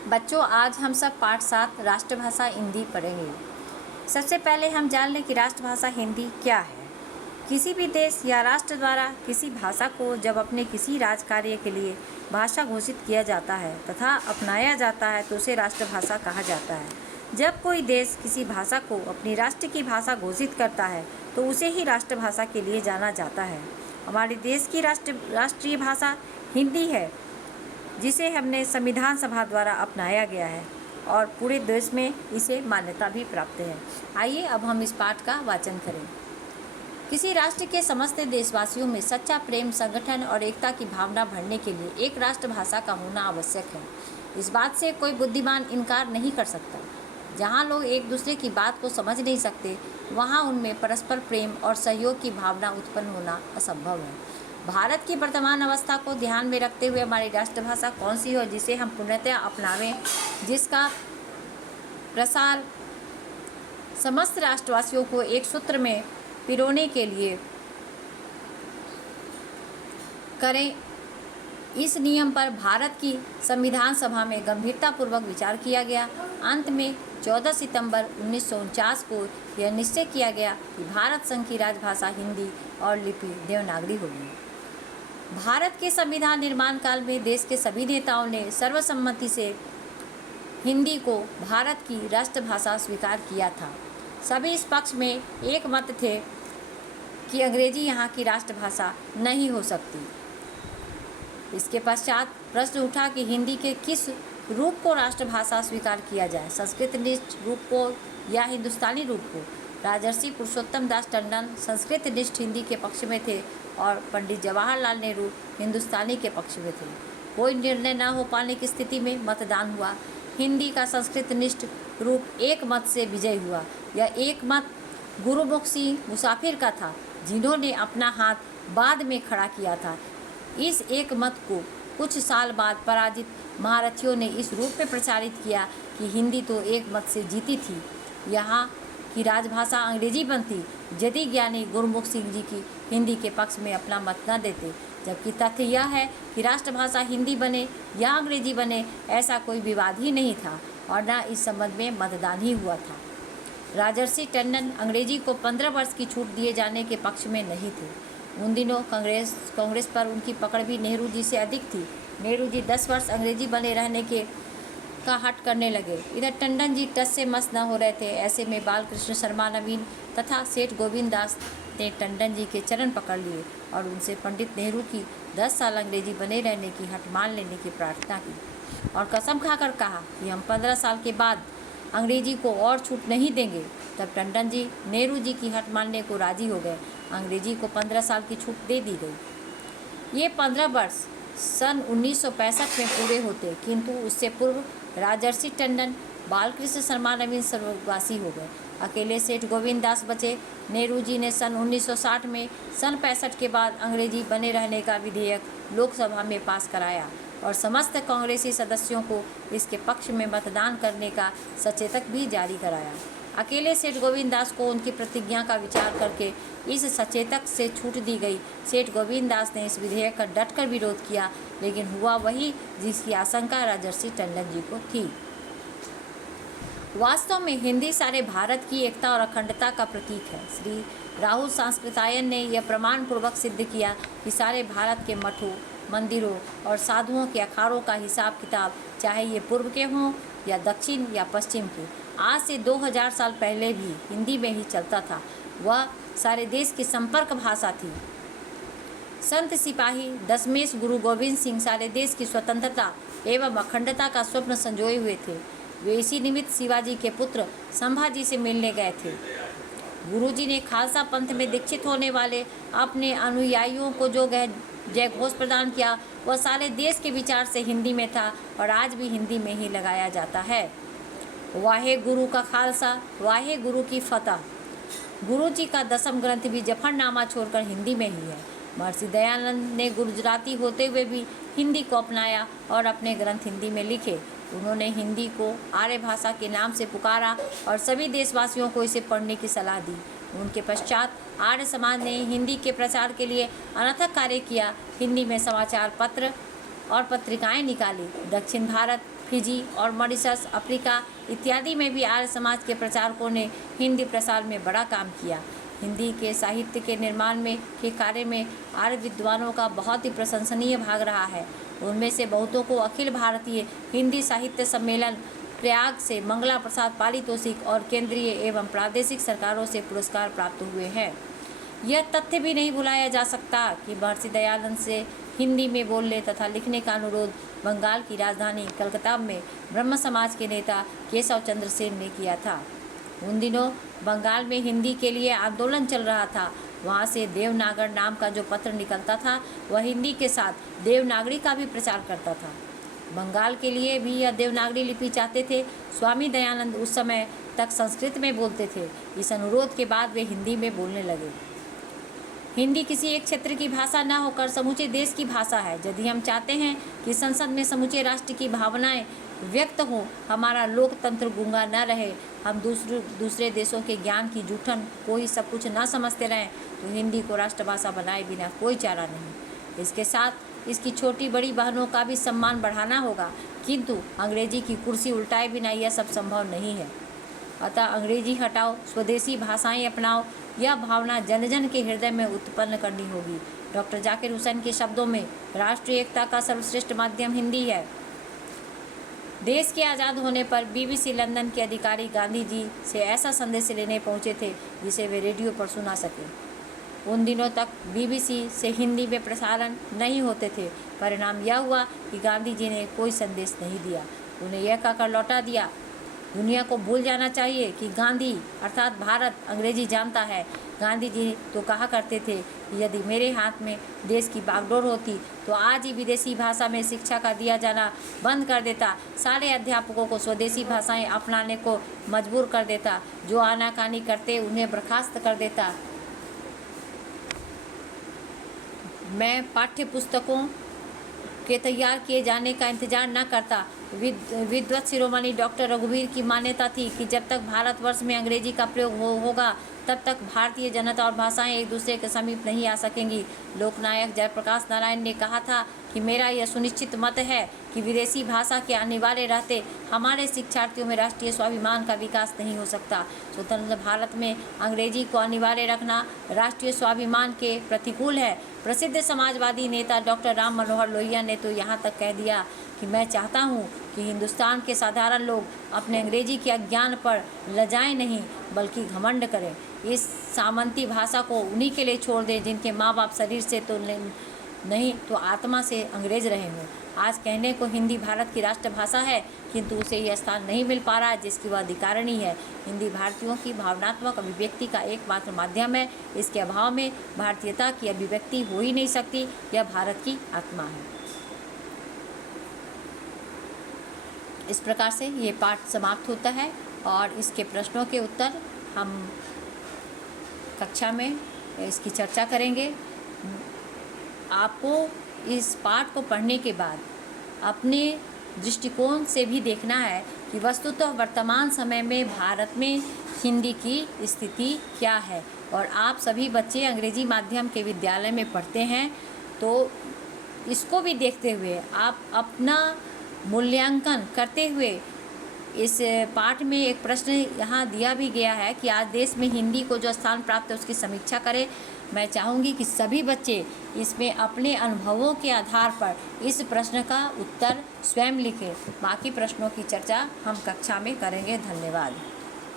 बच्चों, आज हम सब पाठ 7 राष्ट्रभाषा हिंदी पढ़ेंगे। सबसे पहले हम जान लें कि राष्ट्रभाषा हिंदी क्या है। किसी भी देश या राष्ट्र द्वारा किसी भाषा को जब अपने किसी राज कार्य के लिए भाषा घोषित किया जाता है तथा अपनाया जाता है तो उसे राष्ट्रभाषा कहा जाता है। जब कोई देश किसी भाषा को अपनी राष्ट्र की भाषा घोषित करता है तो उसे ही राष्ट्रभाषा के लिए जाना जाता है। हमारे देश की राष्ट्रीय भाषा हिंदी है, जिसे हमने संविधान सभा द्वारा अपनाया गया है और पूरे देश में इसे मान्यता भी प्राप्त है। आइए अब हम इस पाठ का वाचन करें। किसी राष्ट्र के समस्त देशवासियों में सच्चा प्रेम, संगठन और एकता की भावना भरने के लिए एक राष्ट्रभाषा का होना आवश्यक है। इस बात से कोई बुद्धिमान इनकार नहीं कर सकता। जहाँ लोग एक दूसरे की बात को समझ नहीं सकते, वहाँ उनमें परस्पर प्रेम और सहयोग की भावना उत्पन्न होना असंभव है। भारत की वर्तमान अवस्था को ध्यान में रखते हुए हमारी राष्ट्रभाषा कौन सी हो जिसे हम पूर्णतः अपनावें, जिसका प्रसार समस्त राष्ट्रवासियों को एक सूत्र में पिरोने के लिए करें। इस नियम पर भारत की संविधान सभा में गंभीरतापूर्वक विचार किया गया। अंत में 14 सितंबर 1949 को यह निश्चय किया गया कि भारत संघ की राजभाषा हिंदी और लिपि देवनागरी होगी। भारत के संविधान निर्माण काल में देश के सभी नेताओं ने सर्वसम्मति से हिंदी को भारत की राष्ट्रभाषा स्वीकार किया था। सभी इस पक्ष में एक मत थे कि अंग्रेजी यहाँ की राष्ट्रभाषा नहीं हो सकती। इसके पश्चात प्रश्न उठा कि हिंदी के किस रूप को राष्ट्रभाषा स्वीकार किया जाए, संस्कृतनिष्ठ रूप को या हिंदुस्तानी रूप को। राजर्षि पुरुषोत्तम दास टंडन संस्कृतनिष्ठ हिंदी के पक्ष में थे और पंडित जवाहरलाल नेहरू हिंदुस्तानी के पक्ष में थे। कोई निर्णय न हो पाने की स्थिति में मतदान हुआ। हिंदी का संस्कृतनिष्ठ रूप एक मत से विजय हुआ। यह एक मत गुरुमुख सिंह मुसाफिर का था, जिन्होंने अपना हाथ बाद में खड़ा किया था। इस एक मत को कुछ साल बाद पराजित महारथियों ने इस रूप में प्रचारित किया कि हिंदी तो एक मत से जीती थी, यहाँ की राजभाषा अंग्रेजी बनती यदि ज्ञानी गुरुमुख सिंह जी की हिंदी के पक्ष में अपना मत न देते। जबकि तथ्य यह है कि राष्ट्रभाषा हिंदी बने या अंग्रेजी बने, ऐसा कोई विवाद ही नहीं था और न इस संबंध में मतदान ही हुआ था। राजर्षि टंडन अंग्रेजी को 15 वर्ष की छूट दिए जाने के पक्ष में नहीं थे। उन दिनों कांग्रेस पर उनकी पकड़ भी नेहरू जी से अधिक थी। नेहरू जी 10 वर्ष अंग्रेजी बने रहने का हट करने लगे। इधर टंडन जी टस से मस न हो रहे थे। ऐसे में बालकृष्ण शर्मा नवीन तथा सेठ गोविंद दास ने टंडन जी के चरण पकड़ लिए और उनसे पंडित नेहरू की 10 साल अंग्रेजी बने रहने की हट मान लेने की प्रार्थना की और कसम खाकर कहा कि हम 15 साल के बाद अंग्रेजी को और छूट नहीं देंगे। तब टंडन जी नेहरू जी की हट मानने को राजी हो गए। अंग्रेजी को 15 साल की छूट दे दी गई। ये 15 वर्ष सन 1965 में पूरे होते, किंतु उससे पूर्व राजर्षि टंडन, बालकृष्ण शर्मा नवीन स्वर्गवासी हो गए। अकेले सेठ गोविंद दास बचे। नेहरू जी ने सन 1960 में सन 65 के बाद अंग्रेजी बने रहने का विधेयक लोकसभा में पास कराया और समस्त कांग्रेसी सदस्यों को इसके पक्ष में मतदान करने का सचेतक भी जारी कराया। अकेले सेठ गोविंद दास को उनकी प्रतिज्ञा का विचार करके इस सचेतक से छूट दी गई। सेठ गोविंद दास ने इस विधेयक का डटकर विरोध किया, लेकिन हुआ वही जिसकी आशंका राजर्षि टंडन जी को थी। वास्तव में हिंदी सारे भारत की एकता और अखंडता का प्रतीक है। श्री राहुल सांस्कृतायन ने यह प्रमाण पूर्वक सिद्ध किया कि सारे भारत के मठों, मंदिरों और साधुओं के अखाड़ों का हिसाब किताब, चाहे ये पूर्व के हों या दक्षिण या पश्चिम के, आज से 2000 साल पहले भी हिंदी में ही चलता था। वह सारे देश की संपर्क भाषा थी। संत सिपाही दशमेश गुरु गोविंद सिंह सारे देश की स्वतंत्रता एवं अखंडता का स्वप्न संजोए हुए थे। वे इसी निमित्त शिवाजी के पुत्र संभाजी से मिलने गए थे। गुरुजी ने खालसा पंथ में दीक्षित होने वाले अपने अनुयायियों को जो जय घोष प्रदान किया, वह सारे देश के विचार से हिंदी में था और आज भी हिंदी में ही लगाया जाता है। वाहे गुरु का खालसा, वाहे गुरु की फतह। गुरु जी का 10म ग्रंथ भी जफरनामा छोड़कर हिंदी में ही है। महर्षि दयानंद ने गुजराती होते हुए भी हिंदी को अपनाया और अपने ग्रंथ हिंदी में लिखे। उन्होंने हिंदी को आर्य भाषा के नाम से पुकारा और सभी देशवासियों को इसे पढ़ने की सलाह दी। उनके पश्चात आर्य समाज ने हिंदी के प्रचार के लिए अनथक कार्य किया। हिंदी में समाचार पत्र और पत्रिकाएं निकाली। दक्षिण भारत फिजी और मॉरिशस, अफ्रीका इत्यादि में भी आर्य समाज के प्रचारकों ने हिंदी प्रसार में बड़ा काम किया। हिंदी के साहित्य के निर्माण में के कार्य में आर्य विद्वानों का बहुत ही प्रशंसनीय भाग रहा है। उनमें से बहुतों को अखिल भारतीय हिंदी साहित्य सम्मेलन प्रयाग से मंगला प्रसाद पारितोषिक और केंद्रीय एवं प्रादेशिक सरकारों से पुरस्कार प्राप्त हुए हैं। यह तथ्य भी नहीं भुलाया जा सकता कि महर्षि दयानंद से हिंदी में बोलने तथा लिखने का अनुरोध बंगाल की राजधानी कलकत्ता में ब्रह्म समाज के नेता केशव चंद्र सेन ने किया था। उन दिनों बंगाल में हिंदी के लिए आंदोलन चल रहा था। वहाँ से देवनागर नाम का जो पत्र निकलता था वह हिंदी के साथ देवनागरी का भी प्रचार करता था। बंगाल के लिए भी यह देवनागरी लिपि चाहते थे। स्वामी दयानंद उस समय तक संस्कृत में बोलते थे। इस अनुरोध के बाद वे हिंदी में बोलने लगे। हिंदी किसी एक क्षेत्र की भाषा न होकर समूचे देश की भाषा है। यदि हम चाहते हैं कि संसद में समूचे राष्ट्र की भावनाएं व्यक्त हों, हमारा लोकतंत्र गूंगा न रहे, हम दूसरे देशों के ज्ञान की जूठन को ही सब कुछ न समझते रहें, तो हिंदी को राष्ट्रभाषा बनाए बिना कोई चारा नहीं। इसके साथ इसकी छोटी बड़ी बहनों का भी सम्मान बढ़ाना होगा, किंतु अंग्रेजी की कुर्सी उल्टाए बिना यह सब संभव नहीं है। अतः अंग्रेजी हटाओ, स्वदेशी भाषाएं अपनाओ, यह भावना जन जन के हृदय में उत्पन्न करनी होगी। डॉक्टर जाकिर हुसैन के शब्दों में राष्ट्रीय एकता का सर्वश्रेष्ठ माध्यम हिंदी है। देश के आज़ाद होने पर BBC लंदन के अधिकारी गांधी जी से ऐसा संदेश लेने पहुंचे थे जिसे वे रेडियो पर सुना सके। उन दिनों तक BBC से हिंदी में प्रसारण नहीं होते थे। परिणाम यह हुआ कि गांधी जी ने कोई संदेश नहीं दिया, उन्हें यह कहकर लौटा दिया। दुनिया को भूल जाना चाहिए कि गांधी अर्थात भारत अंग्रेजी जानता है। गांधी जी तो कहा करते थे कि यदि मेरे हाथ में देश की बागडोर होती तो आज ही विदेशी भाषा में शिक्षा का दिया जाना बंद कर देता, सारे अध्यापकों को स्वदेशी भाषाएं अपनाने को मजबूर कर देता, जो आनाकानी करते उन्हें बर्खास्त कर देता। मैं पाठ्य पुस्तकों के तैयार किए जाने का इंतजार न करता। विद्वत शिरोमणि डॉक्टर रघुवीर की मान्यता थी कि जब तक भारतवर्ष में अंग्रेजी का प्रयोग होगा तब तक भारतीय जनता और भाषाएं एक दूसरे के समीप नहीं आ सकेंगी। लोकनायक जयप्रकाश नारायण ने कहा था कि मेरा यह सुनिश्चित मत है कि विदेशी भाषा के अनिवार्य रहते हमारे शिक्षार्थियों में राष्ट्रीय स्वाभिमान का विकास नहीं हो सकता। स्वतंत्र भारत में अंग्रेजी को अनिवार्य रखना राष्ट्रीय स्वाभिमान के प्रतिकूल है। प्रसिद्ध समाजवादी नेता डॉक्टर राम मनोहर लोहिया ने तो यहाँ तक कह दिया कि मैं चाहता हूँ कि हिंदुस्तान के साधारण लोग अपने अंग्रेजी के अज्ञान पर लजाएं नहीं बल्कि घमंड करें। इस सामंती भाषा को उन्हीं के लिए छोड़ दें जिनके माँ बाप शरीर से तो नहीं तो आत्मा से अंग्रेज रहे हों। आज कहने को हिंदी भारत की राष्ट्रभाषा है, किंतु उसे यह स्थान नहीं मिल पा रहा जिसकी वह अधिकारिणी है। हिंदी भारतीयों की भावनात्मक अभिव्यक्ति का एकमात्र माध्यम है। इसके अभाव में भारतीयता की अभिव्यक्ति हो ही नहीं सकती। यह भारत की आत्मा है। इस प्रकार से ये पाठ समाप्त होता है और इसके प्रश्नों के उत्तर हम कक्षा में इसकी चर्चा करेंगे। आपको इस पाठ को पढ़ने के बाद अपने दृष्टिकोण से भी देखना है कि वस्तुतः वर्तमान समय में भारत में हिंदी की स्थिति क्या है। और आप सभी बच्चे अंग्रेजी माध्यम के विद्यालय में पढ़ते हैं, तो इसको भी देखते हुए आप अपना मूल्यांकन करते हुए इस पाठ में एक प्रश्न यहाँ दिया भी गया है कि आज देश में हिंदी को जो स्थान प्राप्त है उसकी समीक्षा करें। मैं चाहूँगी कि सभी बच्चे इसमें अपने अनुभवों के आधार पर इस प्रश्न का उत्तर स्वयं लिखें। बाकी प्रश्नों की चर्चा हम कक्षा में करेंगे। धन्यवाद।